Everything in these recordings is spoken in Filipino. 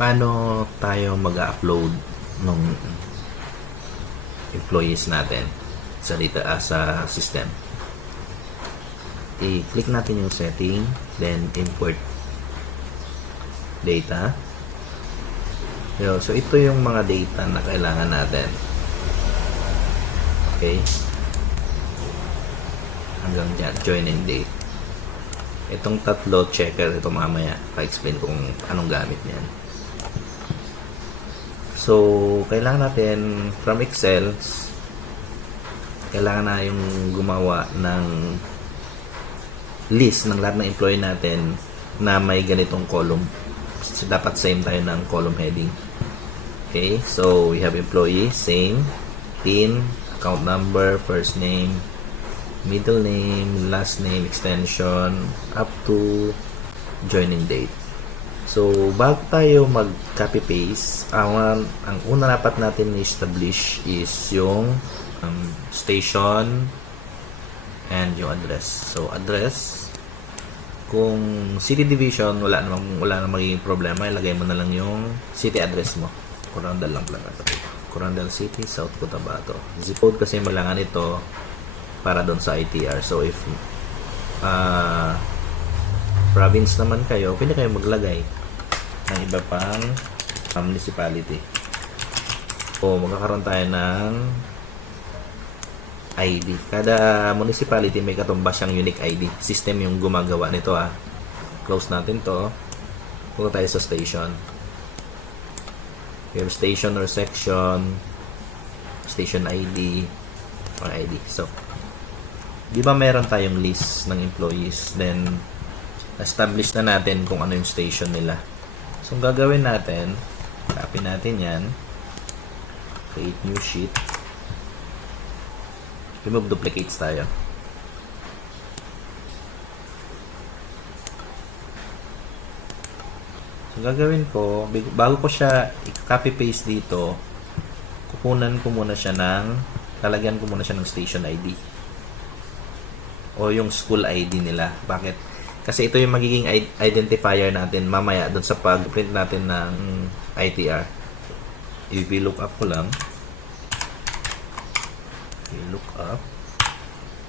paano tayo mag-upload ng employees natin sa data sa system. I-click natin yung setting, then import data. So ito yung mga data na kailangan natin. Okay, hanggang dyan, joining date. Itong tatlo, checker ito mamaya, pa-explain kung anong gamit niyan. So kailangan natin from Excel, kailangan na yung gumawa ng list ng lahat ng employee natin na may ganitong column. So, dapat same tayo ng column heading. Okay, so we have employee, same, PIN, account number, first name, middle name, last name, extension, up to joining date. So bago tayo mag-copy paste, ang una dapat natin i-establish is yung station and yung address. So address, kung city division, wala namang magiging problema. Ilagay mo na lang yung city address mo. Corandal lang pala ito. Corandal City, South Cotabato. Zip code kasi kailangan ito para doon sa ITR. So if province naman kayo, pwede kayo maglagay ng iba pang municipality. O magkakaroon tayo ng ID. Kada municipality may katumbas siyang unique ID. System yung gumagawa nito Close natin to. Punta tayo sa station. We have station or section, station ID, or ID. So, di ba meron tayong list ng employees? Then, establish na natin kung ano yung station nila. So, ang gagawin natin, copy natin yan. Create new sheet. Remove duplicates tayo. So, gagawin ko, bago ko siya i-copy paste dito, lalagyan ko muna siya ng station ID. O yung school ID nila. Bakit? Kasi ito yung magiging identifier natin mamaya doon sa pag-print natin ng ITR. I-look up ko lang. Look up.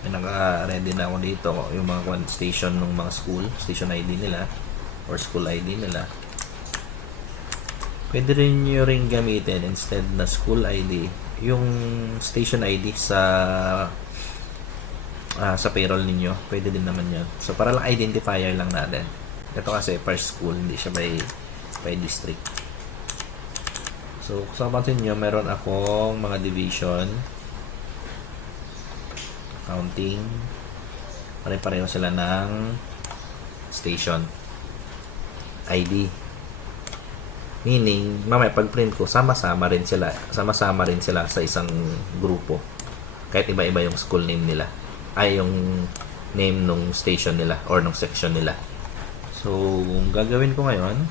May naka-ready na ako dito yung mga station ng mga school, station ID nila or school ID nila. Pwede rin nyo rin gamitin instead na school ID yung station ID sa payroll ninyo. Pwede din naman yun. So para lang identifier lang natin. Ito kasi per school, hindi siya by district. So kung sapansin nyo, meron akong mga division, accounting, pare-pareho sila ng station ID. Meaning, mamaya pag-print ko, sama-sama rin sila sa isang grupo. Kahit iba-iba yung school name nila. Ay, yung name nung station nila or nung section nila. So, gagawin ko ngayon,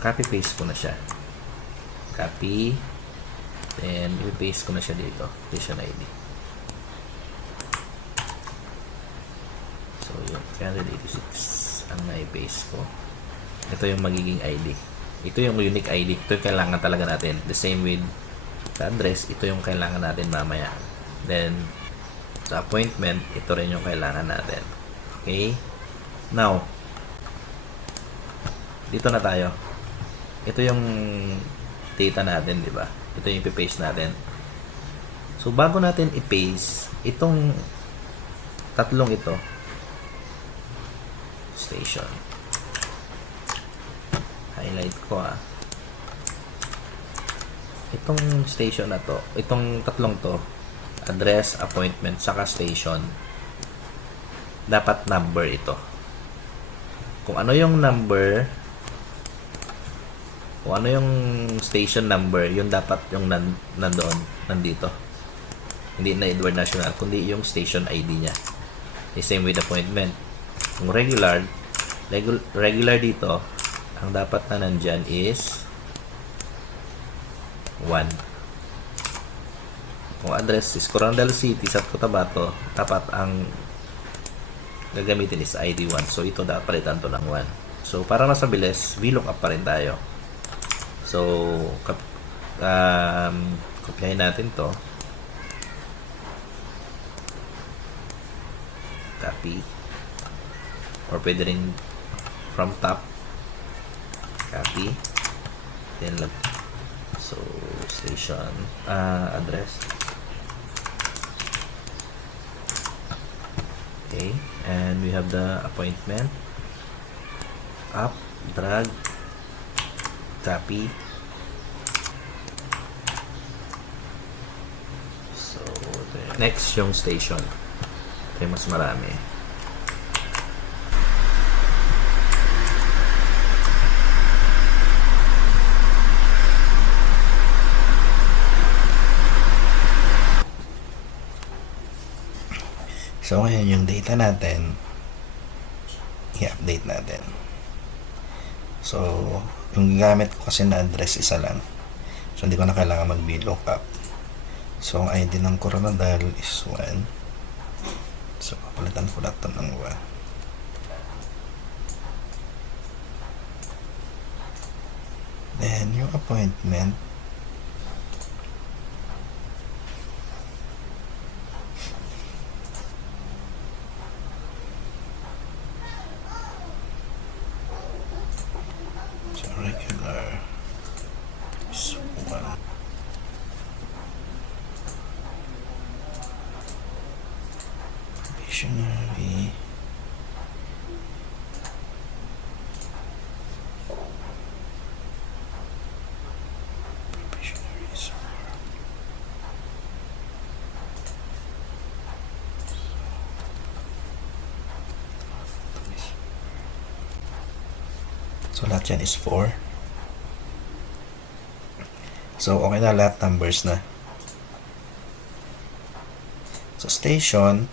copy-paste ko na siya. Copy, then i-paste ko na siya dito, station ID. So, yun, 386 ang na-paste ko. Ito yung magiging ID. Ito yung unique ID. Ito yung kailangan talaga natin. The same with the address, ito yung kailangan natin mamaya. Then, sa appointment, ito rin yung kailangan natin. Okay? Now, dito na tayo. Ito yung data natin, di ba? Ito yung i-paste natin. So, bago natin i-paste, itong tatlong ito, station. Highlight ko itong station na to, itong tatlong to, address, appointment, saka station, dapat number ito. Kung ano yung number, kung ano yung station number, yun dapat yung nandito. Hindi na Edward National, kundi yung station ID nya. The same with appointment. Kung regular dito, ang dapat na nandyan is 1. Kung address is Corandal City, South Cotabato, dapat ang gagamitin is ID 1. So, ito dapat palitan to ng 1. So, para mas mabilis, VLOOKUP pa rin tayo. So, kopyahin natin to. Copy. Or pwede rin from top. Copy. Then, so, station address. Okay. And we have the appointment. Up. Drag. Copy. So, next yung station. Ito yung mas marami. So, ngayon yung data natin, i-update natin. So, yung gamit ko kasi na address isa lang. So, hindi ko na kailangan mag-VLOOKUP. So, ang ID ng Coronadal is 1. So, papalitan ko lahat ng 1. Then, yung appointment, so, regular is 1. Probationary is 4. So, lahat yan is 4. So, okay na lahat, numbers na. So, station.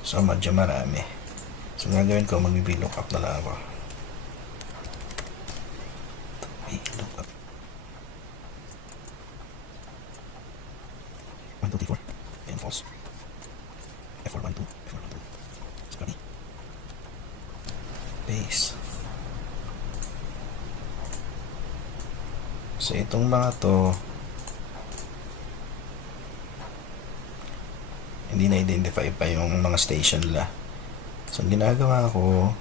So, medyo marami. So, gagawin ko, mag-VLOOKUP na lang ako. VLOOKUP. 1, 2, 3, 4. And false. F4, 1, 2. F4, 1, 2. So, copy. Paste. So, itong mga to, hindi na-identify pa yung mga station nila. So, ang ginagawa ko,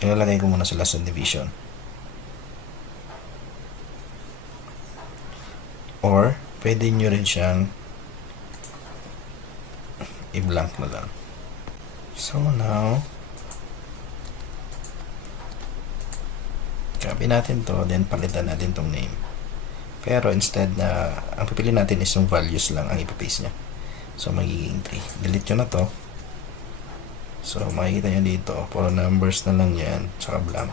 ilalagay ko muna sila sa division. Or, pwede nyo rin siyang i-blank na lang. So, now, copy natin to, then palitan natin tong name. Pero instead na, ang pipili natin is yung values lang ang ipapaste niya. So, magiging 3. Delete nyo na to. So, makikita nyo dito, puro numbers na lang yan, tsaka blank.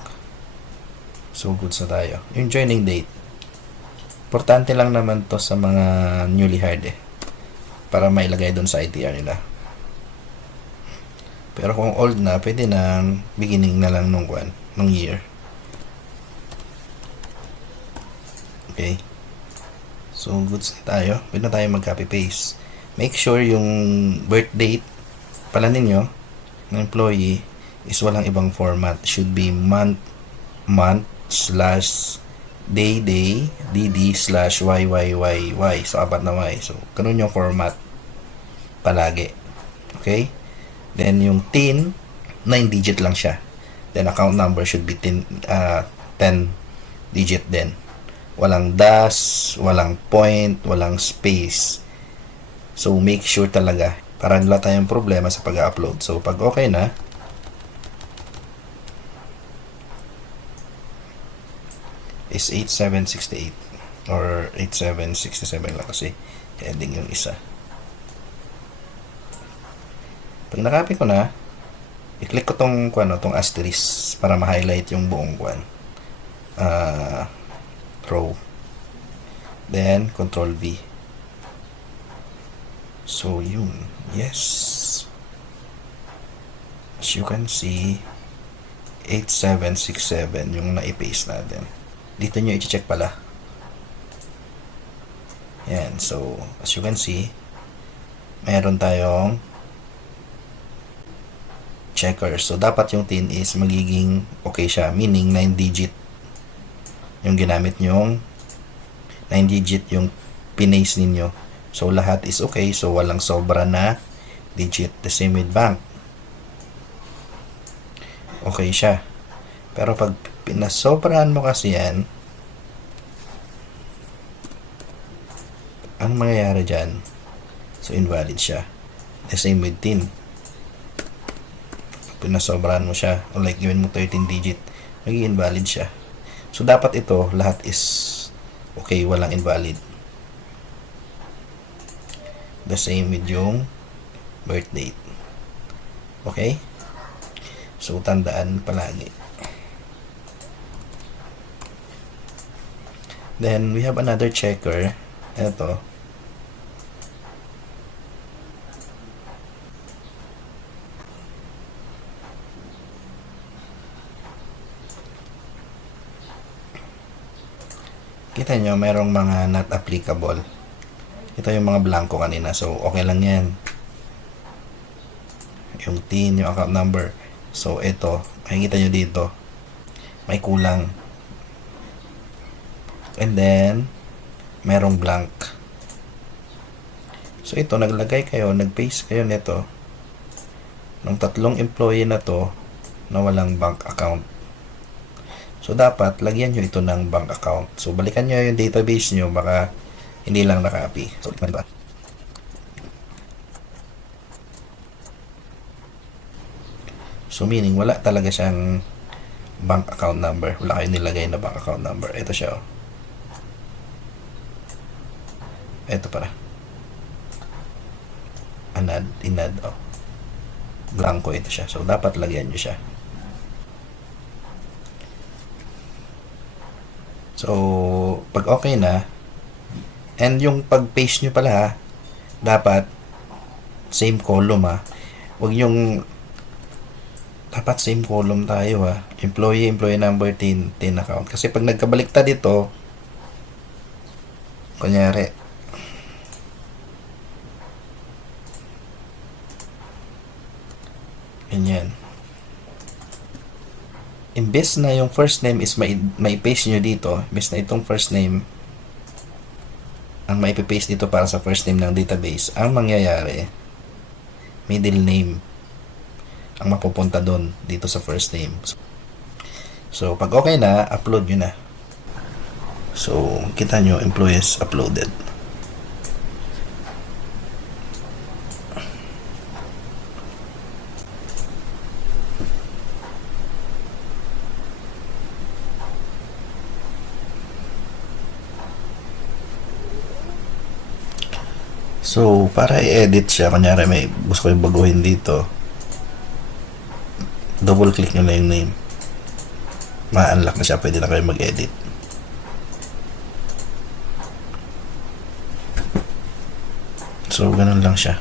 So, good sa tayo. Yung joining date, importante lang naman to sa mga newly hired para mailagay doon sa ITR nila. Pero kung old na, pwede na beginning na lang nung year. Okay. So, goods na tayo. Pwede na tayo mag-copy-paste. Make sure yung birth date pala ninyo ng employee is walang ibang format. Should be month / day dd / yyyy. So, 4 na y. So, ganun yung format palagi. Okay? Then, yung TIN, 9 digit lang siya. Then, account number should be 10 digit din. Walang dash, walang point, walang space. So, make sure talaga para wala tayong problema sa pag-upload. So, pag okay na, is 8768 or 8767 lang kasi heading yung isa. Pag nakapit ko na, i-click ko tong asterisk para ma-highlight yung buong row. Then, Control V. So, yun. Yes. As you can see, 8767 yung na-paste natin. Dito nyo i-check pala. Yan. So, as you can see, meron tayong checker. So, dapat yung tin is magiging okay siya. Meaning, 9 digit yung ginamit nyong 9 digit yung pinaste ninyo. So, lahat is okay. So, walang sobra na digit. The same with bank. Okay siya. Pero pag pinasobrahan mo kasi yan, ang mangyayari dyan, so invalid siya. The same with tin. Pinasobrahan mo siya, o like gawin mo 13 digit, magiging invalid siya. So, dapat ito, lahat is okay, walang invalid. The same with yung birth date. Okay? So, tandaan palagi. Then, we have another checker. Ito. Kita nyo, mayroong mga not applicable. Ito yung mga blanco kanina. So, okay lang yan. Yung TIN, yung account number. So, ito. Makikita nyo dito. May kulang. And then, merong blank. So, ito, naglagay kayo, nag-paste kayo nito ng 3 employee na to na walang bank account. So, dapat, lagyan nyo ito ng bank account. So, balikan nyo yung database nyo, baka hindi lang naka-copy. So, diba? So, meaning, wala talaga siyang bank account number. Wala kayo nilagay na bank account number. Ito siya, oh. Ito para. Inad, oh. Blanco ito siya. So, dapat lagyan nyo siya. So, pag okay na, and yung pag-paste nyo pala ha, dapat same column ha. Huwag yung dapat same column tayo ha. Employee number, tin account. Kasi pag nagkabaliktad dito, kunyari, ganyan. Imbes na yung first name is may paste nyo dito, imbes na itong first name ang maipapaste dito para sa first name ng database, ang mangyayari, middle name ang mapupunta doon dito sa first name. So, pag okay na, upload nyo na. So, kita nyo, employees uploaded. So, para i-edit siya, kunyari may gusto ko yung baguhin dito, double click nyo na yung name. Ma-unlock na siya, pwede na kayo mag-edit. So, ganun lang siya.